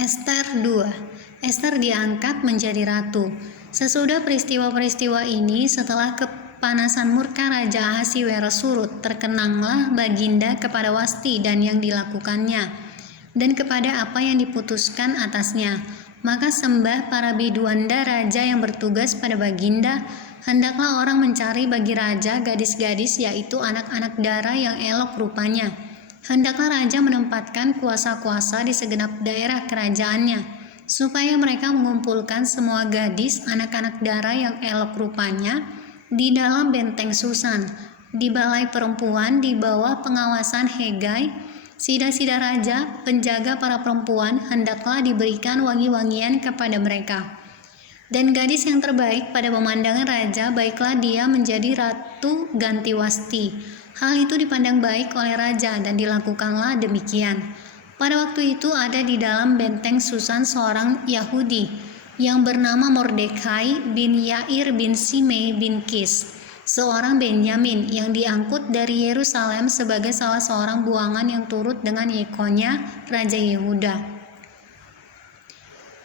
Ester 2. Ester diangkat menjadi ratu. Sesudah peristiwa-peristiwa ini, setelah kepanasan murka Raja Ahasiweros surut, terkenanglah Baginda kepada Wasti dan yang dilakukannya, dan kepada apa yang diputuskan atasnya. Maka sembah para biduanda raja yang bertugas pada Baginda, hendaklah orang mencari bagi raja gadis-gadis, yaitu anak-anak dara yang elok rupanya. Hendaklah raja menempatkan kuasa-kuasa di segenap daerah kerajaannya, supaya mereka mengumpulkan semua gadis anak-anak dara yang elok rupanya di dalam benteng Susan, di balai perempuan di bawah pengawasan Hegai. Sida-sida raja, penjaga para perempuan, hendaklah diberikan wangi-wangian kepada mereka. Dan gadis yang terbaik pada pemandangan raja, baiklah dia menjadi ratu ganti Wasti. Hal itu dipandang baik oleh raja dan dilakukanlah demikian. Pada waktu itu ada di dalam benteng Susan seorang Yahudi yang bernama Mordekai bin Yair bin Simei bin Kis, seorang Benyamin yang diangkut dari Yerusalem sebagai salah seorang buangan yang turut dengan Yekonya, Raja Yehuda.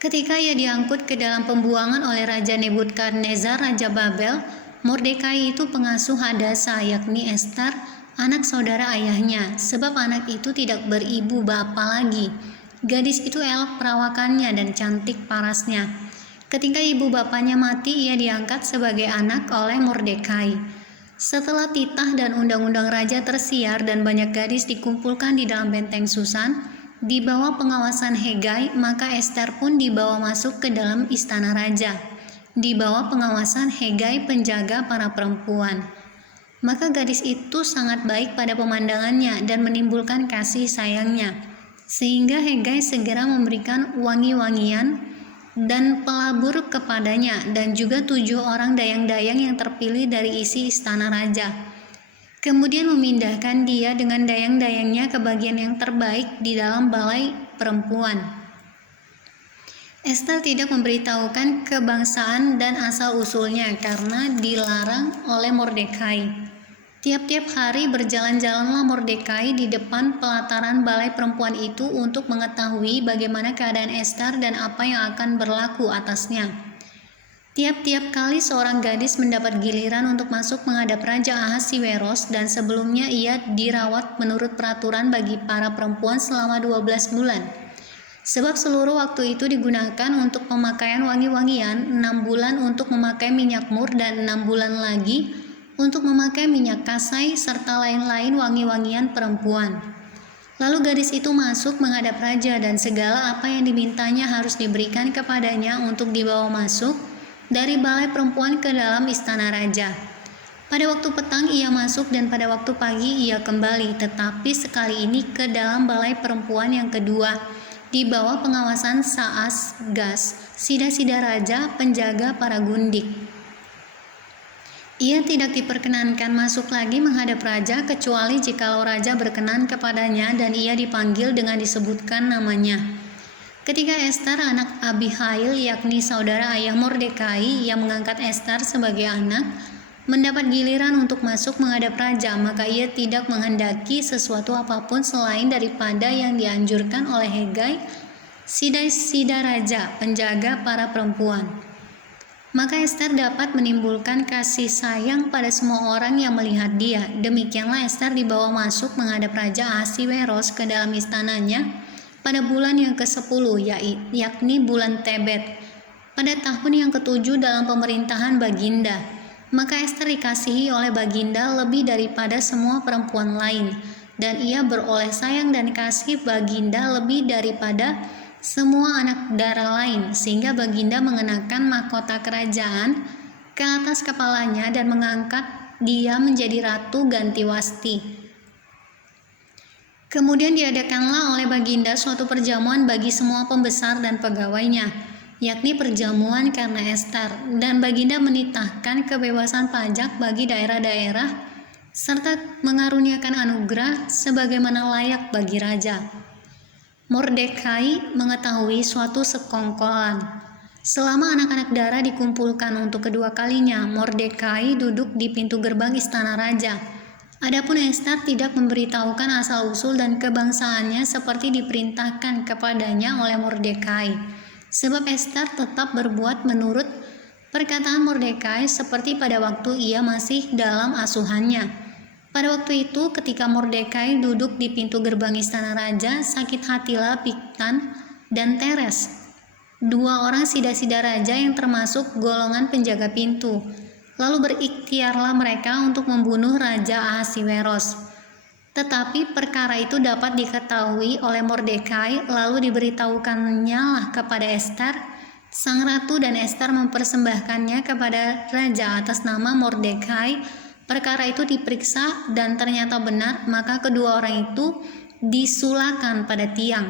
Ketika ia diangkut ke dalam pembuangan oleh Raja Nebukadnezar, Raja Babel, Mordekai itu pengasuh Hadasa, yakni Ester, anak saudara ayahnya, sebab anak itu tidak beribu bapa lagi. Gadis itu elok perawakannya dan cantik parasnya. Ketika ibu bapaknya mati, ia diangkat sebagai anak oleh Mordekai. Setelah titah dan undang-undang raja tersiar dan banyak gadis dikumpulkan di dalam benteng Susan, di bawah pengawasan Hegai, maka Ester pun dibawa masuk ke dalam istana raja, di bawah pengawasan Hegai penjaga para perempuan. Maka gadis itu sangat baik pada pemandangannya dan menimbulkan kasih sayangnya, sehingga Hegai segera memberikan wangi-wangian dan pelabur kepadanya, dan juga 7 orang dayang-dayang yang terpilih dari isi istana raja. Kemudian memindahkan dia dengan dayang-dayangnya ke bagian yang terbaik di dalam balai perempuan. Ester tidak memberitahukan kebangsaan dan asal-usulnya karena dilarang oleh Mordekai. Tiap-tiap hari berjalan-jalanlah Mordekai di depan pelataran balai perempuan itu untuk mengetahui bagaimana keadaan Ester dan apa yang akan berlaku atasnya. Tiap-tiap kali seorang gadis mendapat giliran untuk masuk menghadap Raja Ahasiweros, dan sebelumnya ia dirawat menurut peraturan bagi para perempuan selama 12 bulan. Sebab seluruh waktu itu digunakan untuk pemakaian wangi-wangian, 6 bulan untuk memakai minyak mur dan 6 bulan lagi untuk memakai minyak kasai serta lain-lain wangi-wangian perempuan. Lalu gadis itu masuk menghadap raja, dan segala apa yang dimintanya harus diberikan kepadanya untuk dibawa masuk dari balai perempuan ke dalam istana raja. Pada waktu petang ia masuk dan pada waktu pagi ia kembali, tetapi sekali ini ke dalam balai perempuan yang kedua, di bawah pengawasan Saas Gas, sida-sida raja, penjaga para gundik. Ia tidak diperkenankan masuk lagi menghadap raja kecuali jikalau raja berkenan kepadanya dan ia dipanggil dengan disebutkan namanya. Ketika Ester anak Abihail, yakni saudara ayah Mordekai yang mengangkat Ester sebagai anak, mendapat giliran untuk masuk menghadap raja, maka ia tidak menghendaki sesuatu apapun selain daripada yang dianjurkan oleh Hegai, sida-sida raja, penjaga para perempuan. Maka Ester dapat menimbulkan kasih sayang pada semua orang yang melihat dia. Demikianlah Ester dibawa masuk menghadap Raja Ahasiweros ke dalam istananya pada bulan yang ke-10, yakni bulan Tebet, pada tahun yang ke-7 dalam pemerintahan Baginda. Maka Ester dikasihi oleh Baginda lebih daripada semua perempuan lain, dan ia beroleh sayang dan kasih Baginda lebih daripada semua anak dara lain, sehingga Baginda mengenakan mahkota kerajaan ke atas kepalanya dan mengangkat dia menjadi ratu ganti Wasti. Kemudian diadakanlah oleh Baginda suatu perjamuan bagi semua pembesar dan pegawainya, yakni perjamuan karena Ester, dan Baginda menitahkan kebebasan pajak bagi daerah-daerah serta mengaruniakan anugerah sebagaimana layak bagi raja. Mordekai mengetahui suatu sekongkolan. Selama anak-anak dara dikumpulkan untuk kedua kalinya, Mordekai duduk di pintu gerbang istana raja. Adapun Ester tidak memberitahukan asal-usul dan kebangsaannya seperti diperintahkan kepadanya oleh Mordekai, sebab Ester tetap berbuat menurut perkataan Mordekai seperti pada waktu ia masih dalam asuhannya. Pada waktu itu, ketika Mordekai duduk di pintu gerbang istana raja, sakit hatilah Bigtan dan Teres, dua orang sida-sida raja yang termasuk golongan penjaga pintu. Lalu berikhtiarlah mereka untuk membunuh Raja Ahasiweros. Tetapi perkara itu dapat diketahui oleh Mordekai, lalu diberitahukannya lah kepada Ester, sang ratu, dan Ester mempersembahkannya kepada raja atas nama Mordekai. Perkara itu diperiksa dan ternyata benar, maka kedua orang itu disulakan pada tiang.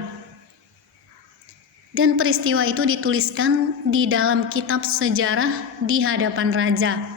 Dan peristiwa itu dituliskan di dalam kitab sejarah di hadapan raja.